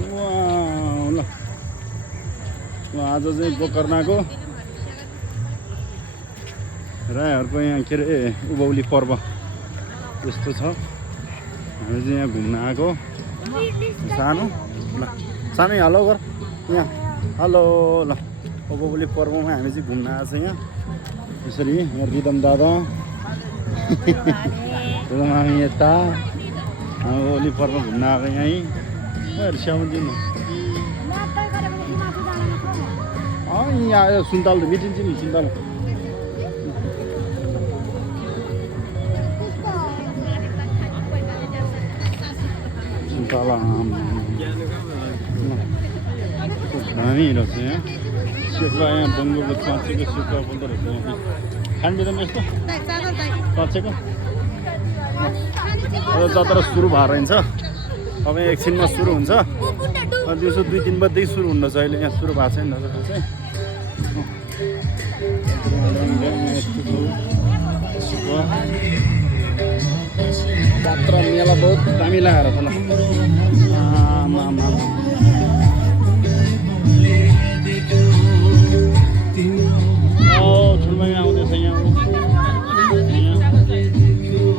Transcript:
Wow, ल आज चाहिँ गोकर्णको राईहरूको यहाँ के अरे उभौली पर्व यस्तो छ। हामी चाहिँ यहाँ घुम्न आएको सानो ल सानो हेलो गर यहाँ हेलो ल उभौली पर्वमा हामी चाहिँ घुम्न आएको छ यहाँ यसरी यहाँ रिदम दादा हामी यता उभौली पर्व घुम्न आएको यहीँ स्याउदिनु यहाँ आयो सुन्तल मिटिन्छ नि सुन्तल सुन्तला दामी रहेछ यहाँ सेकुवा यहाँ बङ्गोको काँचेको सेकुवा बोल्दो रहेछ यहाँ खान्दिँदैन यस्तो काँचेको अब जत्रा सुरु भएर रहन्छ अब एकछिनमा सुरु हुन्छ दिउँसो 2-3 बजेदेखि सुरु हुँदैछ अहिले यहाँ सुरु भएको छैन चाहिँ जात्रा मेला बहुत दामी लागेर छ ल